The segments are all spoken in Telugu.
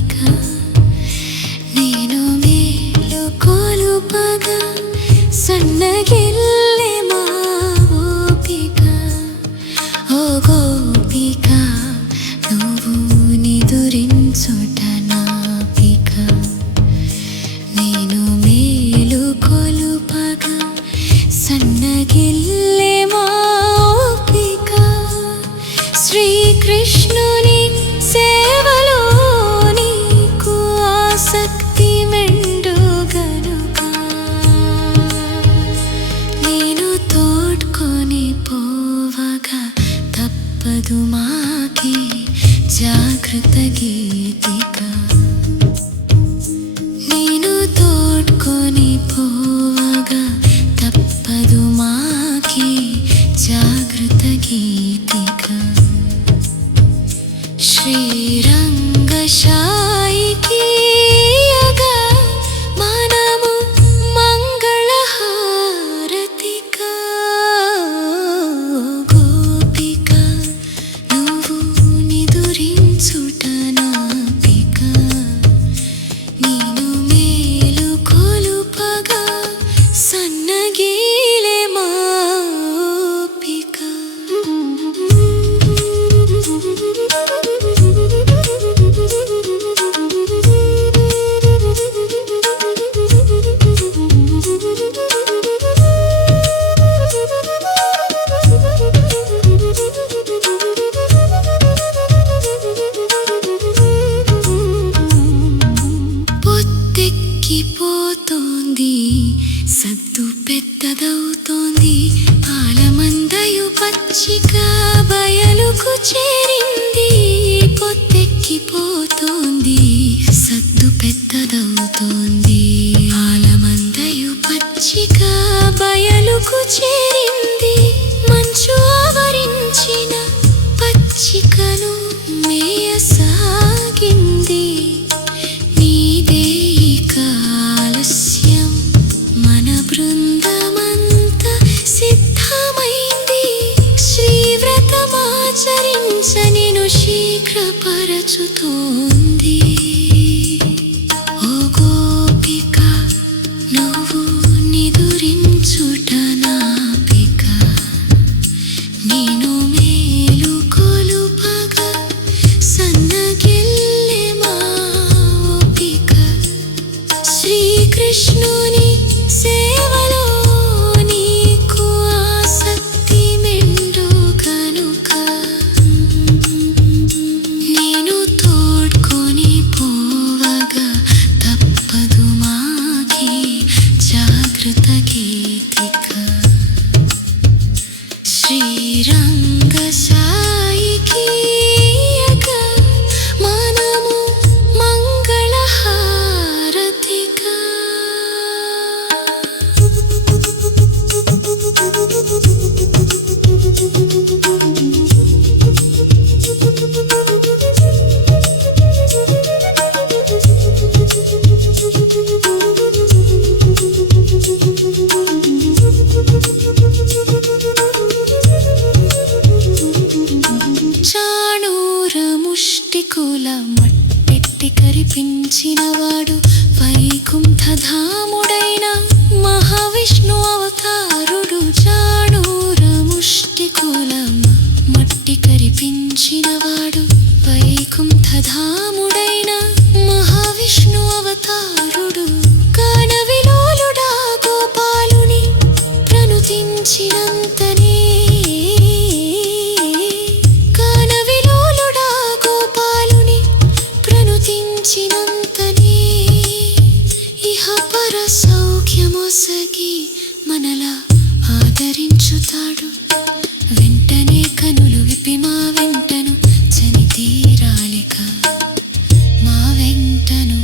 Africa. కొని పోవగా తప్పదు మాకి జాగృత గీతిక. శ్రీరంగ శీఘ్రపరచుతూ श्रीरङ्गशा ప్రతికూల మట్టెట్టి కరిపించినవాడు వైకుంఠధాముడైన మహావిష్ణు అవతారుడు జాడూర ముష్టికూల మట్టి కరిపించినవాడు మోసగి మనలా ఆదరించుతాడు. వెంటనే కనులు విపి మా వెంటను చని తీరాలిక. మా వెంటను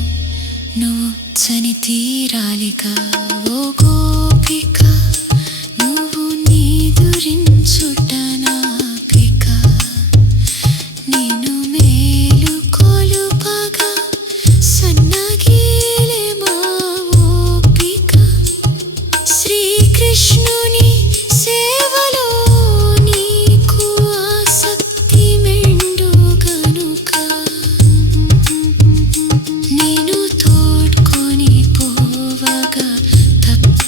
నువ్వు చని తీరాలిగా